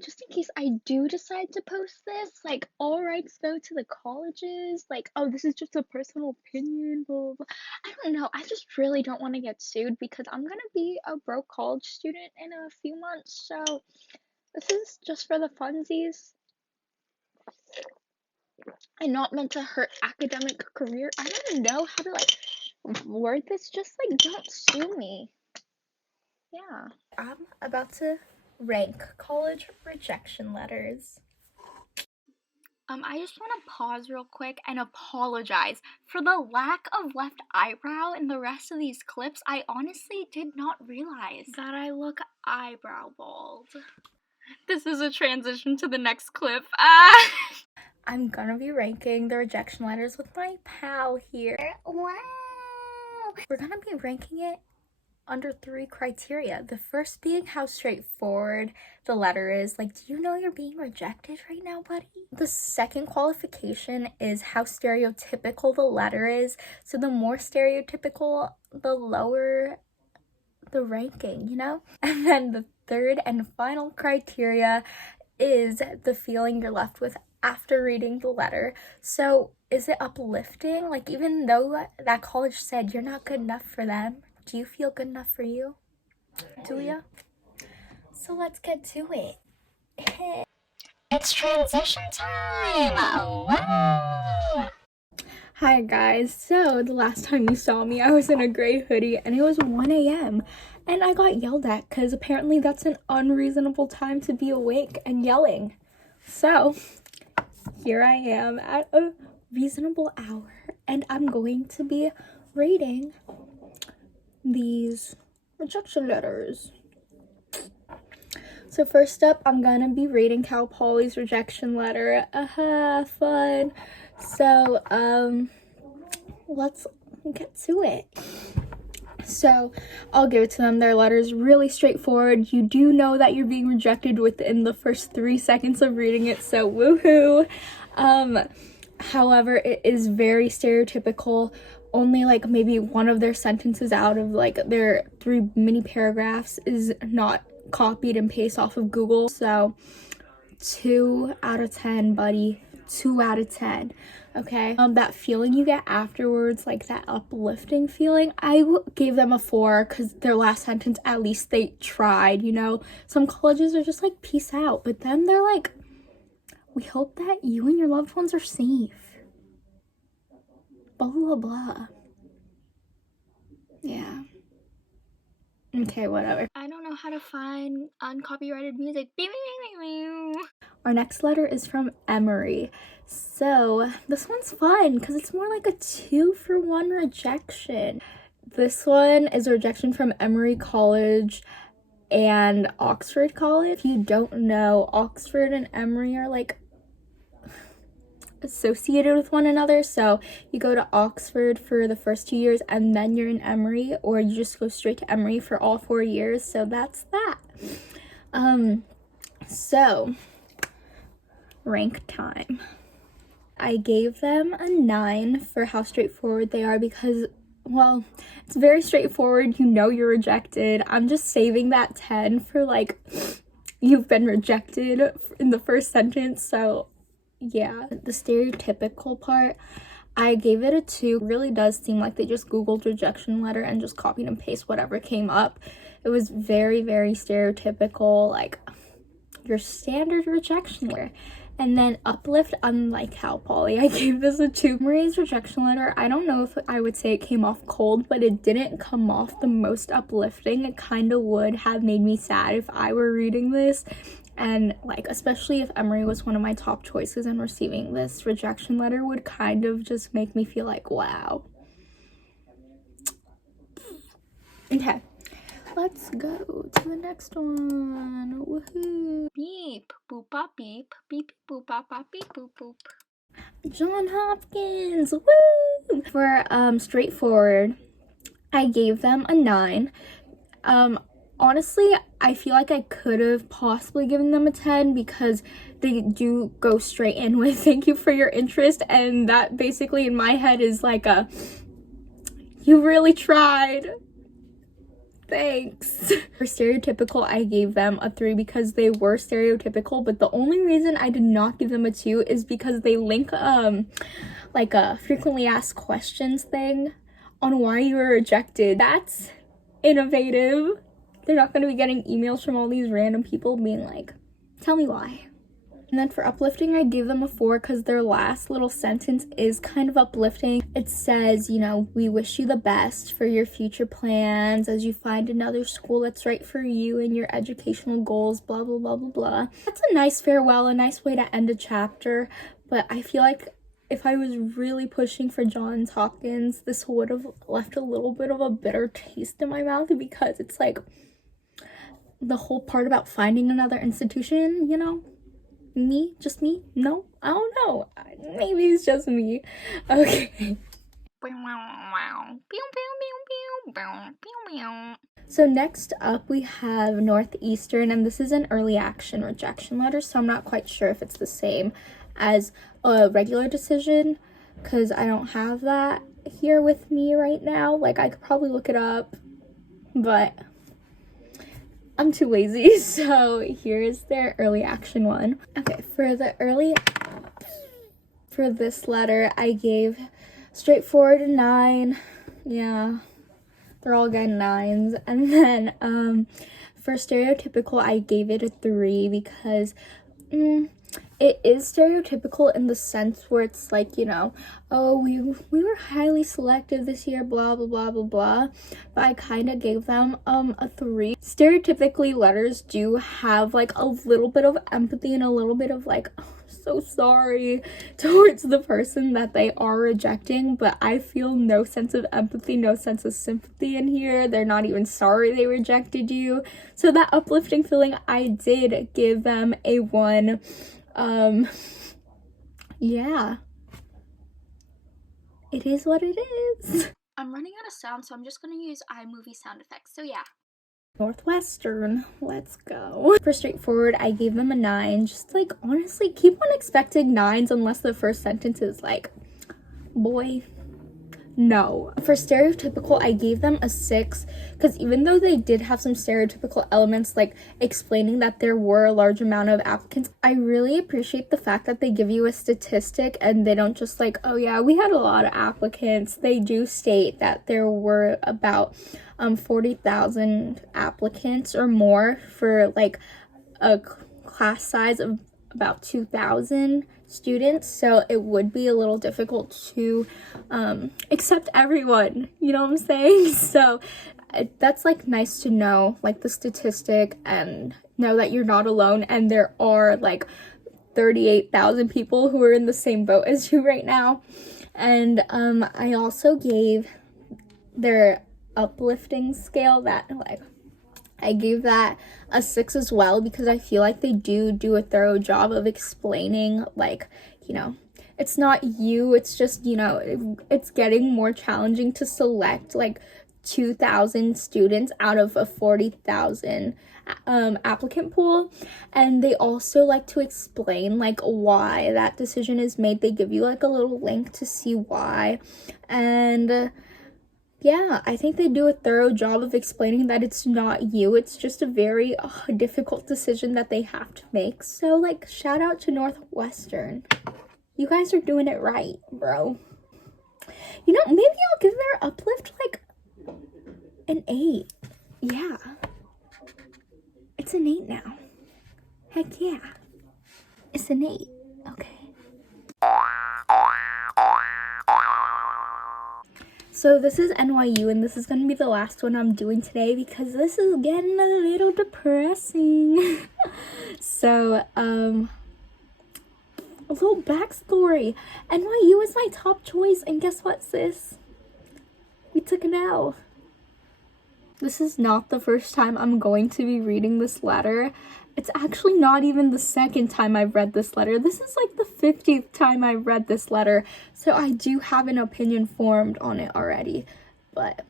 just in case I do decide to post this, like, all rights go to the colleges. Like, oh, this is just a personal opinion, blah, blah, blah. I don't know. I just really don't want to get sued because I'm gonna be a broke college student in a few months. So this is just for the funsies and not meant to hurt academic career. I don't know how to like word this. Just like, don't sue me. Yeah. I'm about to rank college rejection letters. I just want to pause real quick and apologize for the lack of left eyebrow in the rest of these clips. I honestly did not realize that I look eyebrow bald. This is a transition to the next clip. I'm gonna be ranking the rejection letters with my pal here. Wow! We're gonna be ranking it under 3 criteria. The first being how straightforward the letter is. Like, do you know you're being rejected right now, buddy? The second qualification is how stereotypical the letter is. So the more stereotypical, the lower the ranking, you know? And then the third and final criteria is the feeling you're left with after reading the letter. So is it uplifting? Like, even though that college said you're not good enough for them, do you feel good enough for you? Do ya? So let's get to it. It's transition time! Wow! Hi guys, so the last time you saw me, I was in a gray hoodie and it was 1 a.m. and I got yelled at because apparently that's an unreasonable time to be awake and yelling. So here I am at a reasonable hour and I'm going to be rating these rejection letters. So first up, I'm gonna be rating Cal Poly's rejection letter. Fun. So let's get to it. So I'll give it to them. Their letter's really straightforward. You do know that you're being rejected within the first 3 seconds of reading it, so woohoo. However, it is very stereotypical. Only like maybe one of their sentences out of like their 3 mini paragraphs is not copied and pasted off of Google. So 2 out of 10, buddy. 2 out of 10. Okay. That feeling you get afterwards, like that uplifting feeling, I gave them a 4 because their last sentence, at least they tried, you know. Some colleges are just like, peace out, but then they're like, we hope that you and your loved ones are safe. Blah, blah, blah. Yeah. Okay, whatever. I don't know how to find uncopyrighted music. Our next letter is from Emory. So this one's fun because it's more like a 2-for-1 rejection. This one is a rejection from Emory College and Oxford College. If you don't know, Oxford and Emory are like associated with one another, so you go to Oxford for the first 2 years and then you're in Emory, or you just go straight to Emory for all 4 years. So that's that. So rank time. I gave them a 9 for how straightforward they are because, well, it's very straightforward. You know you're rejected. I'm just saving that 10 for like you've been rejected in the first sentence. So yeah, the stereotypical part, I gave it a 2. It really does seem like they just Googled rejection letter and just copied and pasted whatever came up. It was very, very stereotypical, like your standard rejection letter. And then uplift, unlike Cal Poly, I gave this a 2. Marie's rejection letter, I don't know if I would say it came off cold, but it didn't come off the most uplifting. It kind of would have made me sad if I were reading this. And like, especially if Emory was one of my top choices and receiving this rejection letter would kind of just make me feel like, wow. Okay, let's go to the next one. Woohoo. Beep, boop, bop, beep, beep, boop, bop, bop, beep, boop, boop. John Hopkins, woo! For straightforward, I gave them a 9. Honestly, I feel like I could have possibly given them a 10 because they do go straight in with thank you for your interest, and that basically in my head is like a, you really tried. Thanks. For stereotypical, I gave them a 3 because they were stereotypical, but the only reason I did not give them a 2 is because they link like a frequently asked questions thing on why you were rejected. That's innovative. They're not going to be getting emails from all these random people being like, tell me why. And then for uplifting, I gave them a 4 because their last little sentence is kind of uplifting. It says, you know, we wish you the best for your future plans as you find another school that's right for you and your educational goals, blah, blah, blah, blah, blah. That's a nice farewell, a nice way to end a chapter. But I feel like if I was really pushing for Johns Hopkins, this would have left a little bit of a bitter taste in my mouth because it's like the whole part about finding another institution, you know? Me? Just me? No? I don't know. Maybe it's just me. Okay. So next up we have Northeastern, and this is an early action rejection letter, so I'm not quite sure if it's the same as a regular decision because I don't have that here with me right now. Like, I could probably look it up, but I'm too lazy, so here's their early action one. Okay, for this letter, I gave straightforward a 9. Yeah, they're all getting 9s. And then for stereotypical, I gave it a 3 because it is stereotypical in the sense where it's like, you know, oh, we were highly selective this year, blah, blah, blah, blah, blah. But I kind of gave them a 3. Stereotypically, letters do have like a little bit of empathy and a little bit of like, oh, so sorry towards the person that they are rejecting, but I feel no sense of empathy, no sense of sympathy in here. They're not even sorry they rejected you. So that uplifting feeling, I did give them a 1. Yeah. It is what it is. I'm running out of sound, so I'm just gonna use iMovie sound effects. So yeah. Northwestern, let's go. For straightforward, I gave them a 9. Just like, honestly, keep on expecting 9s unless the first sentence is like, boy, no. For stereotypical, I gave them a 6 because even though they did have some stereotypical elements like explaining that there were a large amount of applicants, I really appreciate the fact that they give you a statistic and they don't just like, oh yeah, we had a lot of applicants. They do state that there were about 40,000 applicants or more for like a class size of about 2,000 students, so it would be a little difficult to accept everyone, you know what I'm saying? So that's like nice to know, like the statistic, and know that you're not alone and there are like 38,000 people who are in the same boat as you right now. And I also gave their uplifting scale that like I gave that a 6 as well because I feel like they do a thorough job of explaining, like, you know, it's not you, it's just, you know, it's getting more challenging to select like 2,000 students out of a 40,000 applicant pool. And they also like to explain like why that decision is made. They give you like a little link to see why. And yeah, I think they do a thorough job of explaining that it's not you. It's just a very difficult decision that they have to make. So, like, shout out to Northwestern. You guys are doing it right, bro. You know, maybe I'll give their uplift, like, an 8. Yeah. It's an 8 now. Heck yeah. It's an 8. Okay. So this is NYU, and this is going to be the last one I'm doing today because this is getting a little depressing. So, a little backstory. NYU is my top choice, and guess what, sis? We took an L. This is not the first time I'm going to be reading this letter. It's actually not even the second time I've read this letter. This is like the 50th time I've read this letter. So I do have an opinion formed on it already. But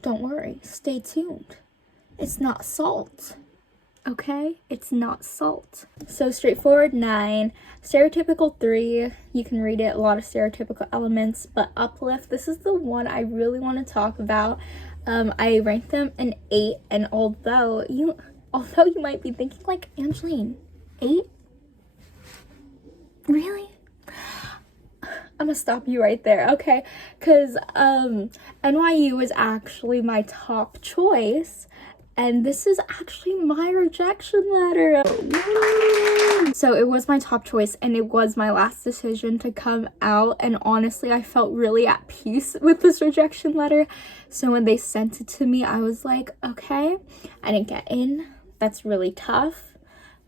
don't worry, stay tuned. It's not salt. Okay? It's not salt. So straightforward 9, stereotypical 3. You can read it, a lot of stereotypical elements, but uplift, this is the one I really want to talk about. I ranked them an 8, and although you might be thinking, like, Angeline, 8? Really? I'm gonna stop you right there, okay? Because NYU was actually my top choice, and this is actually my rejection letter. So it was my top choice, and it was my last decision to come out, and honestly, I felt really at peace with this rejection letter. So when they sent it to me, I was like, okay, I didn't get in. That's really tough.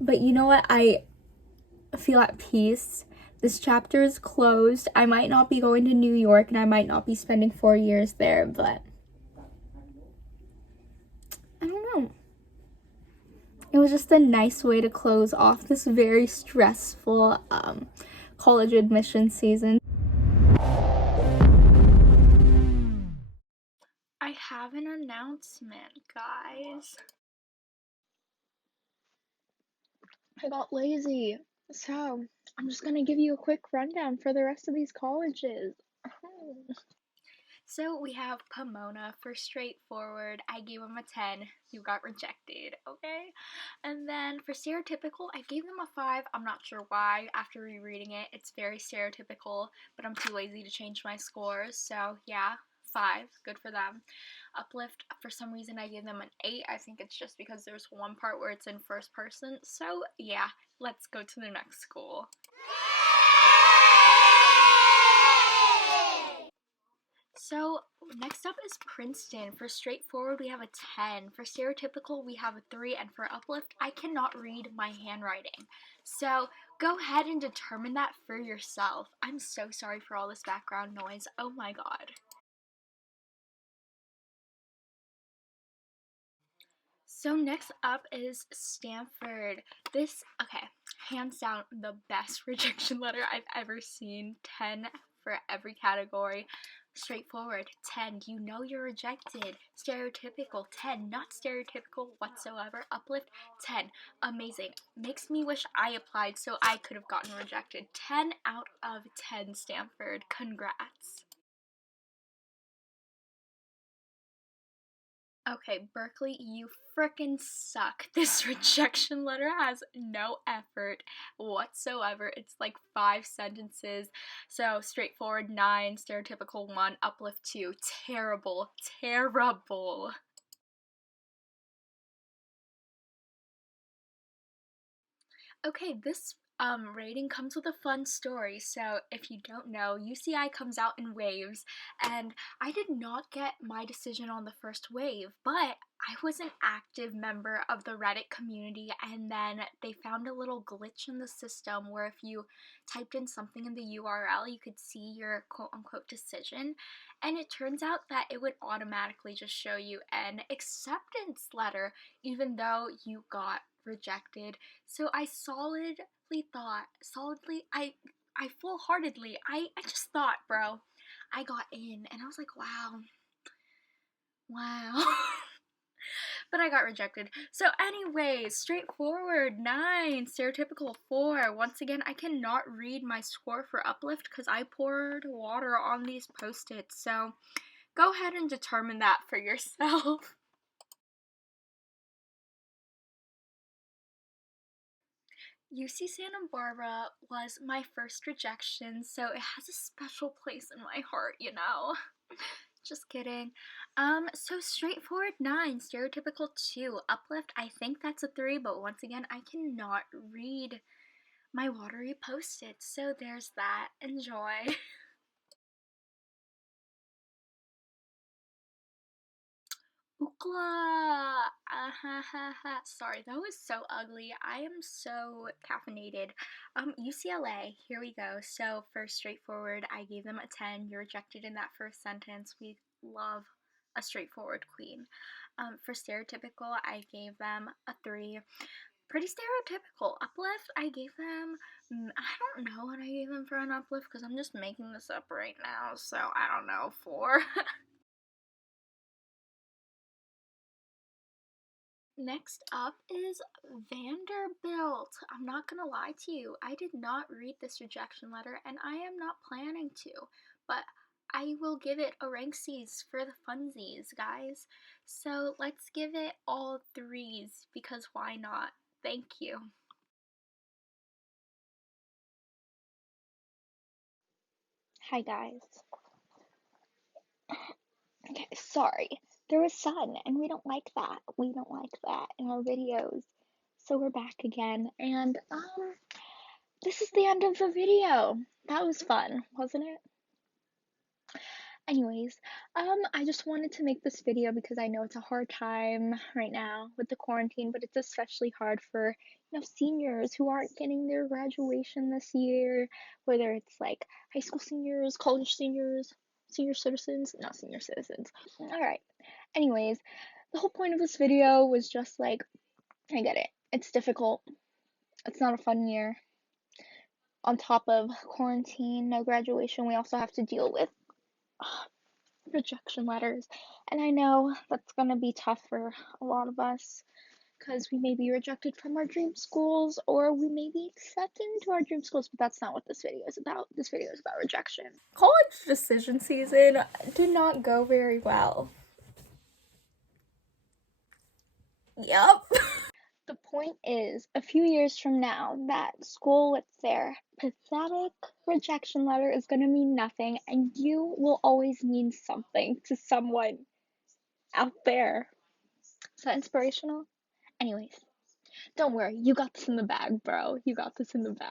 But you know what? I feel at peace. This chapter is closed. I might not be going to New York, and I might not be spending 4 years there, but I don't know. It was just a nice way to close off this very stressful college admission season. I have an announcement, guys. I got lazy. So, I'm just gonna give you a quick rundown for the rest of these colleges. So we have Pomona for straightforward. I gave them a 10. You got rejected, okay? And then for stereotypical, I gave them a 5. I'm not sure why. After rereading it, it's very stereotypical, but I'm too lazy to change my scores. So yeah, 5. Good for them. Uplift, for some reason I gave them an 8. I think it's just because there's one part where it's in first person. So yeah, let's go to the next school. So next up is Princeton. For straightforward, we have a 10. For stereotypical, we have a 3. And for uplift, I cannot read my handwriting. So go ahead and determine that for yourself. I'm so sorry for all this background noise. Oh my god. So next up is Stanford. This, okay, hands down the best rejection letter I've ever seen. 10 for every category. Straightforward, 10, you know you're rejected. Stereotypical, 10, not stereotypical whatsoever. Uplift, 10, amazing. Makes me wish I applied so I could have gotten rejected. 10 out of 10, Stanford. Congrats. Okay, Berkeley, you frickin' suck. This rejection letter has no effort whatsoever. It's like 5 sentences. So, straightforward 9, stereotypical 1, uplift 2. Terrible, terrible. Okay, this rating comes with a fun story. So if you don't know, UCI comes out in waves, and I did not get my decision on the first wave, but I was an active member of the Reddit community, and then they found a little glitch in the system where if you typed in something in the URL, you could see your quote-unquote decision, and it turns out that it would automatically just show you an acceptance letter even though you got rejected. So I full-heartedly, I just thought, bro, I got in, and I was like, wow. But I got rejected. So anyways, straightforward 9, stereotypical 4. Once again, I cannot read my score for uplift because I poured water on these post-its. So go ahead and determine that for yourself. UC Santa Barbara was my first rejection, so it has a special place in my heart, you know? Just kidding. So straightforward 9, stereotypical 2, uplift, I think that's a 3, but once again, I cannot read my watery post-its, so there's that. Enjoy. Ookla! Sorry, that was so ugly. I am so caffeinated. UCLA, here we go. So, for straightforward, I gave them a 10. You're rejected in that first sentence. We love a straightforward queen. For stereotypical, I gave them a 3. Pretty stereotypical. Uplift, I gave them, I don't know what I gave them for an uplift because I'm just making this up right now, so I don't know, 4. Next up is Vanderbilt. I'm not gonna lie to you, I did not read this rejection letter and I am not planning to, but I will give it a rank C's for the funsies, guys. So let's give it all 3s because why not? Thank you. Hi guys. Okay, sorry. There was sun and we don't like that. We don't like that in our videos. So we're back again and this is the end of the video. That was fun, wasn't it? Anyways, I just wanted to make this video because I know it's a hard time right now with the quarantine, but it's especially hard for, seniors who aren't getting their graduation this year, whether it's like high school seniors, college seniors, senior citizens, not senior citizens. Alright, anyways, the whole point of this video was just like, I get it. It's difficult. It's not a fun year. On top of quarantine, no graduation, we also have to deal with rejection letters. And I know that's going to be tough for a lot of us because we may be rejected from our dream schools or we may be accepted into our dream schools, but that's not what this video is about. This video is about rejection. College decision season did not go very well. Yep. The point is, a few years from now, that school with their pathetic rejection letter is going to mean nothing, and you will always mean something to someone out there. Is that inspirational? Anyways, don't worry, you got this in the bag, bro. You got this in the bag.